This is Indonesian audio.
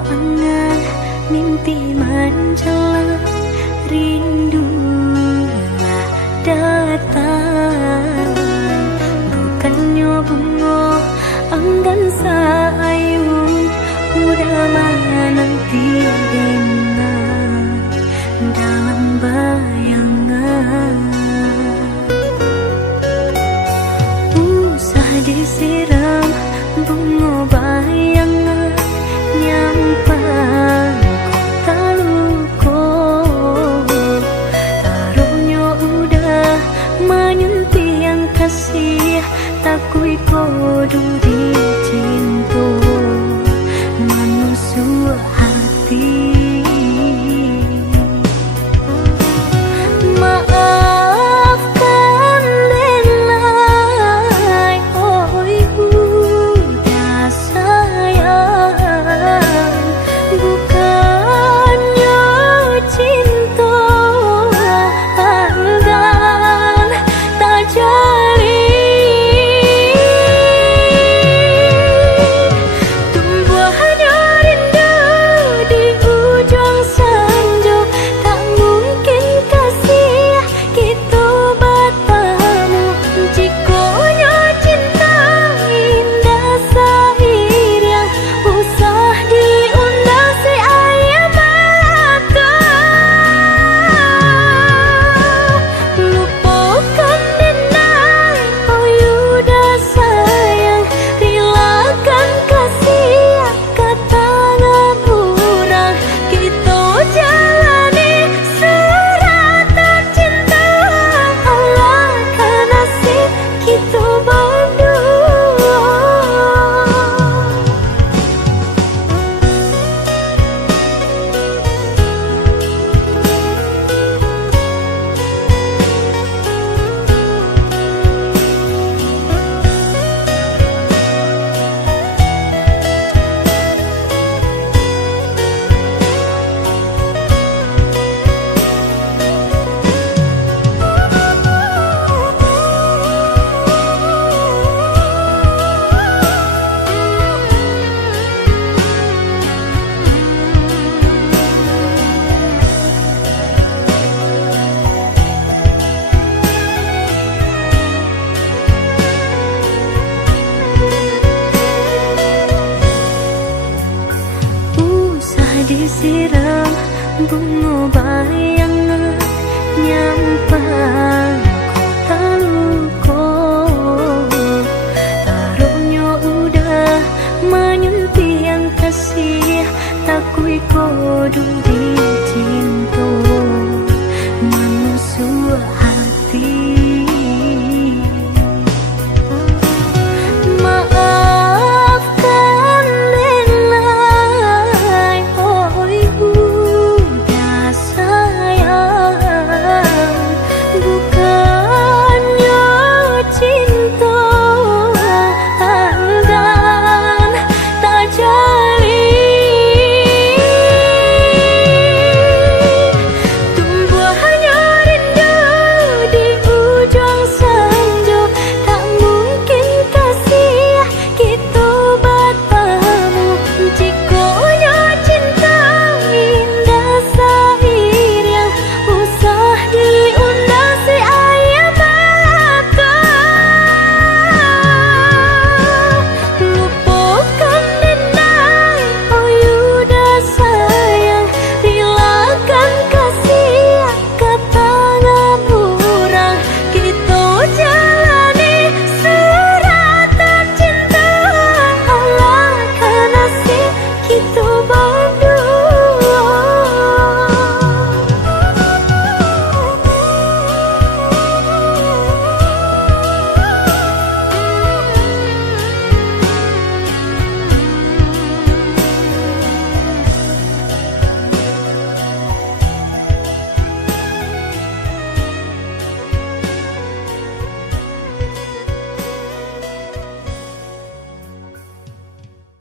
angan mimpi menjelang, rindulah datang. Bukannya bunga enggan sayung, udah menanti dengar dalam bayangan. Usah disiram bunga bayangan, nyampang kota luko. Taruhnya udah menyentuh yang kasih, takui kodu di cinta menusuk hati. Maafkan Denai, oi udah sayang, bukannya cinta enggan tak jadi. Tumbuhnya rindu di ujung senja, tak mungkin kasih kita bertemu. Jikonya cinta indah seiring, usah diundang si ayam melata. Lupakan Denai, oh udah sayang, relakan kasih kata ngapurang. Kita jalani suratan cinta, alakan nasib kita berdua. Usah disiram bunga bayangan, nyampang kota luko. Taruhnya udah menyentuh yang kasih, takui kodu di cinta